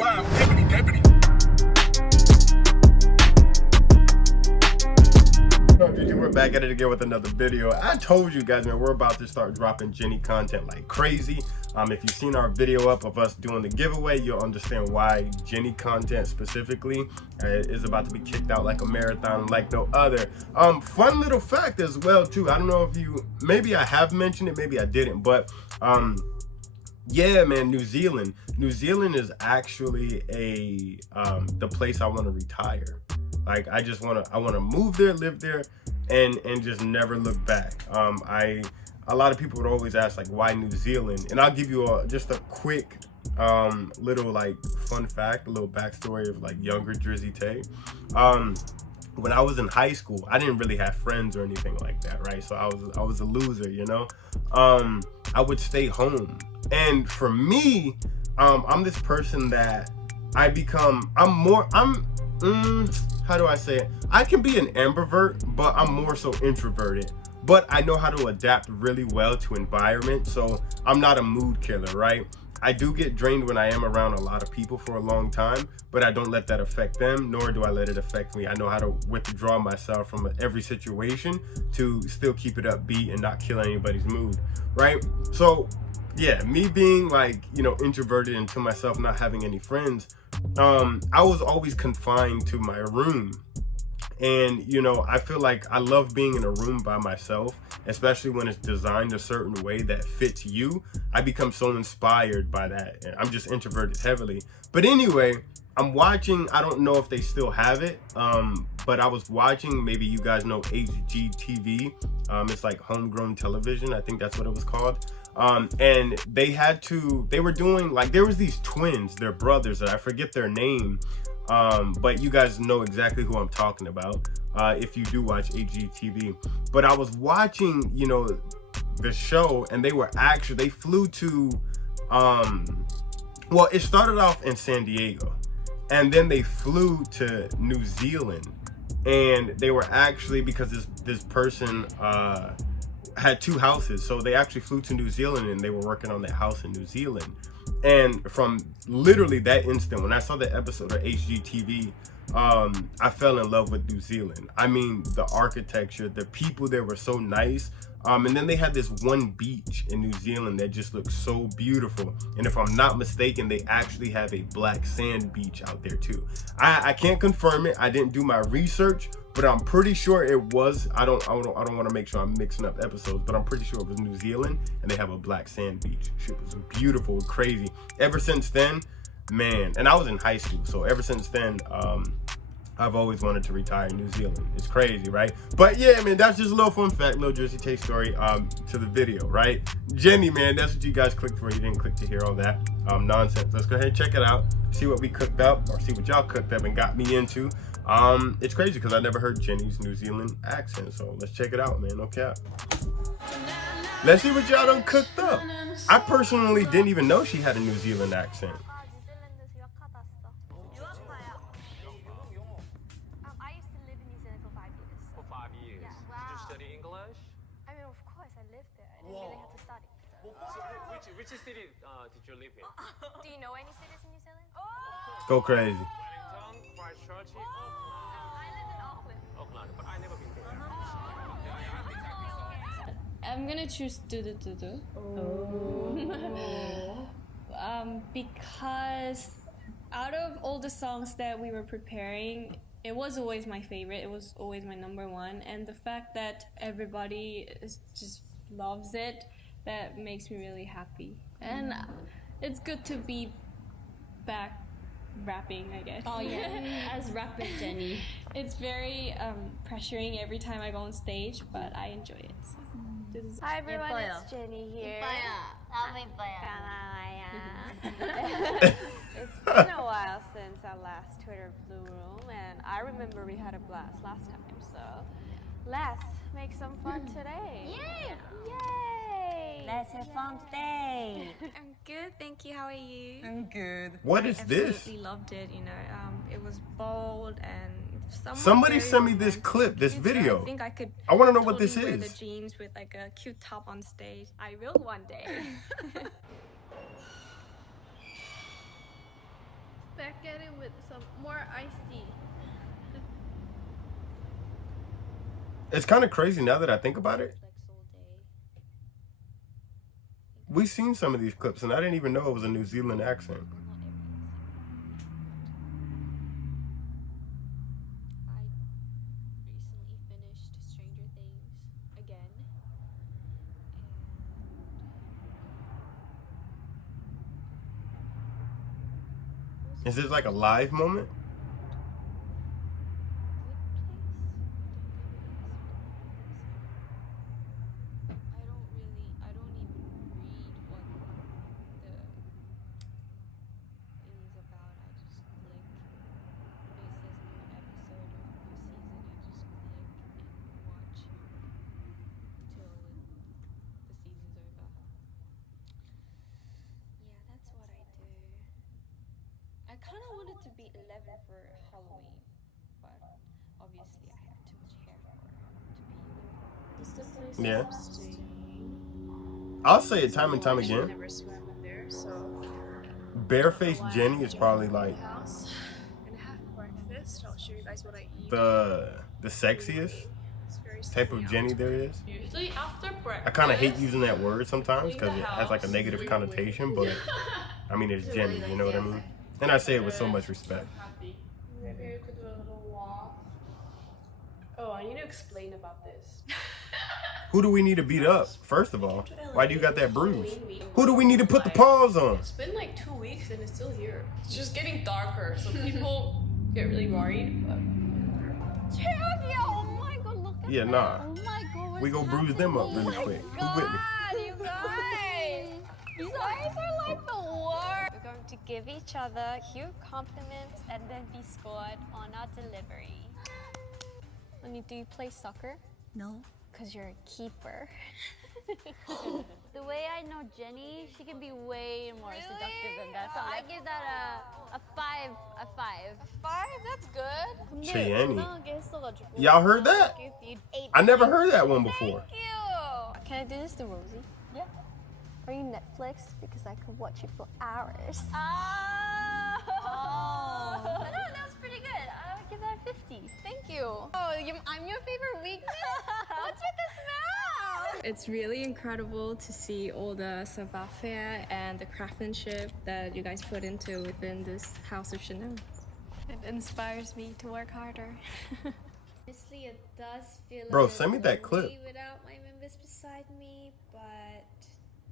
Wow, deputy, deputy. We're back at it again with another video. I told you guys, man, we're about to start dropping Jennie content like crazy. If you've seen our video up of us doing the giveaway, you'll understand why Jennie content specifically is about to be kicked out like a marathon like no other. Fun little fact as well too. I don't know if you, maybe I have mentioned it, maybe I didn't, but yeah, man, New Zealand is actually the place I want to retire. Like I want to move there, live there, and just never look back. A lot of people would always ask like, why New Zealand? And I'll give you just a quick little like fun fact, a little backstory of like younger DrizzyTayy. When I was in high school, I didn't really have friends or anything like that, right? So I was a loser, you know. I would stay home, and for me, I'm this person that how do I say it? I can be an ambivert, but I'm more so introverted. But I know how to adapt really well to environment, so I'm not a mood killer, right? I do get drained when I am around a lot of people for a long time, but I don't let that affect them, nor do I let it affect me. I know how to withdraw myself from every situation to still keep it upbeat and not kill anybody's mood, right? So yeah, me being like, you know, introverted and to myself, not having any friends, I was always confined to my room. And you know, I feel like I love being in a room by myself, especially when it's designed a certain way that fits you. I become so inspired by that, and I'm just introverted heavily. But anyway, I'm watching, I don't know if they still have it, but I was watching, maybe you guys know HGTV. It's like homegrown television, I think that's what it was called. And they were doing like, there was these twins, they're brothers, that I forget their name. But you guys know exactly who I'm talking about if you do watch HGTV. But I was watching, you know, the show, and they flew to, well, it started off in San Diego, and then they flew to New Zealand, and they were actually, because this person had two houses, so they actually flew to New Zealand, and they were working on that house in New Zealand. And from literally that instant, when I saw the episode of HGTV, I fell in love with New Zealand. I mean, the architecture, the people there were so nice. And then they had this one beach in New Zealand that just looked so beautiful. And if I'm not mistaken, they actually have a black sand beach out there too. I can't confirm it. I didn't do my research, but I'm pretty sure it was. I don't want to make sure I'm mixing up episodes, but I'm pretty sure it was New Zealand, and they have a black sand beach. Shit was beautiful, crazy. Ever since then, man, and I was in high school, so ever since then, I've always wanted to retire in New Zealand. It's crazy, right? But yeah, man, that's just a little fun fact, little DrizzyTayy story to the video, right? Jennie, man, that's what you guys clicked for. You didn't click to hear all that nonsense. Let's go ahead and check it out, see what we cooked up, or see what y'all cooked up and got me into. It's crazy because I never heard Jennie's New Zealand accent, so let's check it out, man. No cap. Let's see what y'all done cooked up. I personally didn't even know she had a New Zealand accent. I used to live in New Zealand for 5 years. For 5 years? Yeah. Did you study English? I mean, of course, I lived there. I didn't really have to study. So which city did you live in? Do you know any cities in New Zealand? Go crazy. Wellington, Christchurch, I live in Auckland. Auckland, but I never been there. I'm gonna choose do. Because out of all the songs that we were preparing, it was always my favorite. It was always my number one, and the fact that everybody just loves it, that makes me really happy. And it's good to be back rapping, I guess. Oh yeah, as rapper Jennie. It's very pressuring every time I go on stage, but I enjoy it. So this is Hi everyone, 예뻐요. it's Jennie here. 너무 예뻐요. It's been a while since our last Twitter Blue Room, and I remember we had a blast last time, so let's make some fun today. Yeah. Yay! Let's have fun today. I'm good, thank you. How are you? I'm good. What is this? Absolutely loved it. You know, it was bold and Somebody sent me this clip, this video. I think I could. I want to know what this totally wear is. the jeans with like a cute top on stage. I will one day. back at it with some more iced tea. It's kind of crazy now that I think about it. We've seen some of these clips, and I didn't even know it was a New Zealand accent. I recently finished Stranger Things again. Is this like a live moment? I don't even read what the thing is about. I just click. It says new episode of new season. I just click and watch till the season's over. Yeah, that's what I do. I kind of wanted to be 11 for Halloween, but obviously I have too much hair for to be 11. It's the place Yeah. I'm staying. I'll say it time and time again. Never swam in there, so Barefaced Jennie is probably like house and have breakfast. I'll show you guys what I eat. the sexiest It's very type of Jennie there is. Usually after breakfast. I kind of hate using that word sometimes because it has like a negative connotation, but I mean it's Jennie, you know what I mean? And I say it with so much respect. Maybe you could do a little walk. Oh, I need to explain about this. Who do we need to beat up, first of all? Why do you got that bruise? Who do we need to put the paws on? It's been like 2 weeks and it's still here. It's just getting darker, so people get really worried. But Cherokee, oh my god, look at Yeah, that. nah. Oh my god, what's We go bruise them up happening? really Oh quick. my Who with me? God, you guys. You guys are like the worst. We're going to give each other cute compliments and then be scored on our delivery. Lenny, do you play soccer? No. Because you're a keeper. The way I know Jennie, she can be way more seductive than that. So I give that a 5. A 5. A 5? That's good. Jennie. Y'all heard that? I never heard that one before. Thank you. Can I do this to Rosie? Yeah. Are you Netflix? Because I could watch it for hours. Oh. No, that was pretty good. I would give that a 50. Thank you. Oh, I'm your favorite weakness? What's with the smell? It's really incredible to see all the savoir-faire and the craftsmanship that you guys put into within this House of Chanel. It inspires me to work harder. Honestly, it does feel Bro, like send me that clip. without my members beside me, but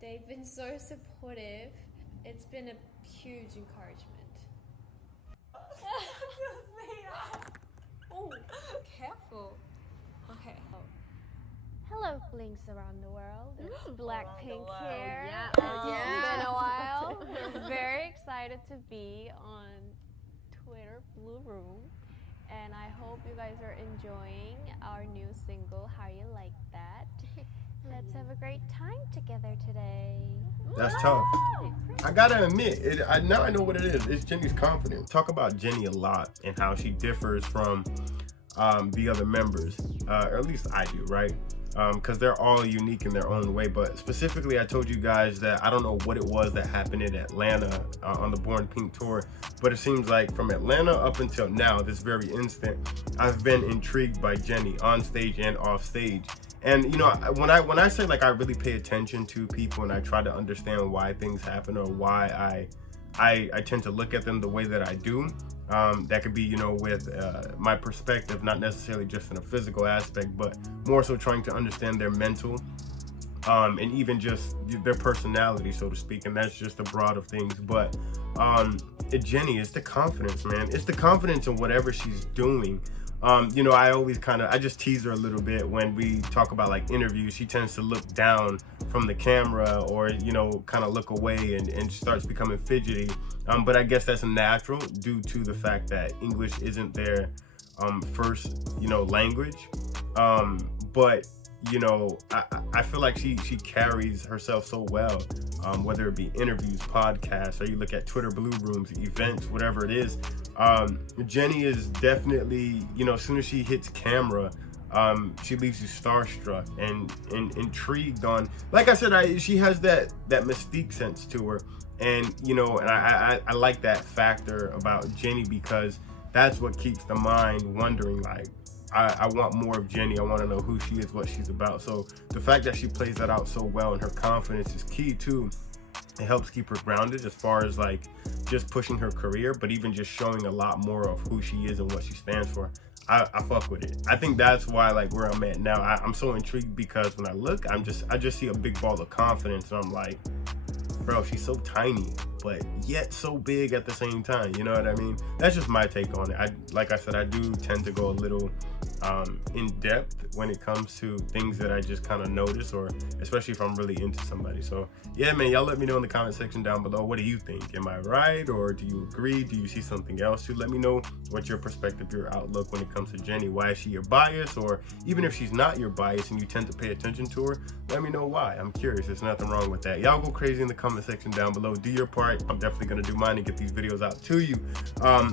they've been so supportive. It's been a huge encouragement. Oh, careful. Okay. Hello, blinks around the world. It's BLACKPINK here. It's been a while. We're very excited to be on Twitter Blue Room, and I hope you guys are enjoying our new single, How You Like That. Let's have a great time together today. That's tough. I gotta admit, now I know what it is. It's Jennie's confidence. Talk about Jennie a lot and how she differs from the other members, or at least I do, right? Because they're all unique in their own way. But specifically, I told you guys that I don't know what it was that happened in Atlanta on the Born Pink tour, but it seems like from Atlanta up until now, this very instant, I've been intrigued by Jennie on stage and off stage. And you know, when I say like I really pay attention to people and I try to understand why things happen or why I tend to look at them the way that I do, that could be, you know, with my perspective, not necessarily just in a physical aspect, but more so trying to understand their mental and even just their personality, so to speak. And that's just the broad of things. But Jennie, it's the confidence, man. It's the confidence in whatever she's doing. You know, I just tease her a little bit when we talk about like interviews. She tends to look down from the camera or, you know, kind of look away and starts becoming fidgety. But I guess that's natural due to the fact that English isn't their first, you know, language. But, you know, I feel like she carries herself so well, whether it be interviews, podcasts, or you look at Twitter Blue Rooms, events, whatever it is. Jennie is definitely, you know, as soon as she hits camera, she leaves you starstruck and intrigued on, like I said, she has that mystique sense to her. And you know, and I like that factor about Jennie, because that's what keeps the mind wondering. Like, I want more of Jennie. I want to know who she is, what she's about. So the fact that she plays that out so well, and her confidence is key too. It helps keep her grounded as far as like just pushing her career, but even just showing a lot more of who she is and what she stands for. I fuck with it. I think that's why, like, where I'm at now, I'm so intrigued, because when I look, I just see a big ball of confidence, and I'm like, bro, she's so tiny, but yet so big at the same time. You know what I mean? That's just my take on it. Like I said, I do tend to go a little in depth when it comes to things that I just kind of notice, or especially if I'm really into somebody. So yeah, man, y'all let me know in the comment section down below. What do you think? Am I right, or do you agree? Do you see something else too? Let me know what's your perspective, your outlook when it comes to Jennie. Why is she your bias? Or even if she's not your bias and you tend to pay attention to her, let me know why. I'm curious. There's nothing wrong with that. Y'all go crazy in the comment section down below. Do your part. I'm definitely gonna do mine and get these videos out to you.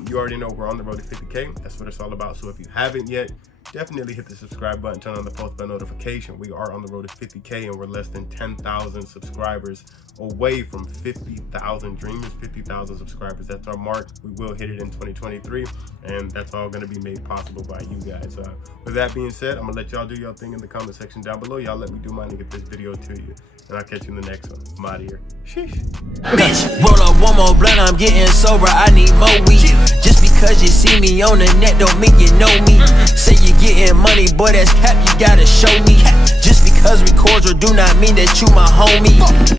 You already know we're on the road to 50K. That's what it's all about. So if you haven't yet, definitely hit the subscribe button, turn on the post bell notification. We are on the road to 50K, and we're less than 10,000 subscribers away from 50,000 dreamers, 50,000 subscribers. That's our mark. We will hit it in 2023, and that's all going to be made possible by you guys. With that being said, I'm gonna let y'all do your thing in the comment section down below. Y'all let me do mine and get this video to you, and I'll catch you in the next one. I'm out of here. Sheesh. Bitch, roll up one more blunt, I'm getting sober, I need more weed. Just because you see me on the net don't mean you know me. Say you getting money, boy, that's cap, you gotta show me. Just because we cordial do not mean that you my homie.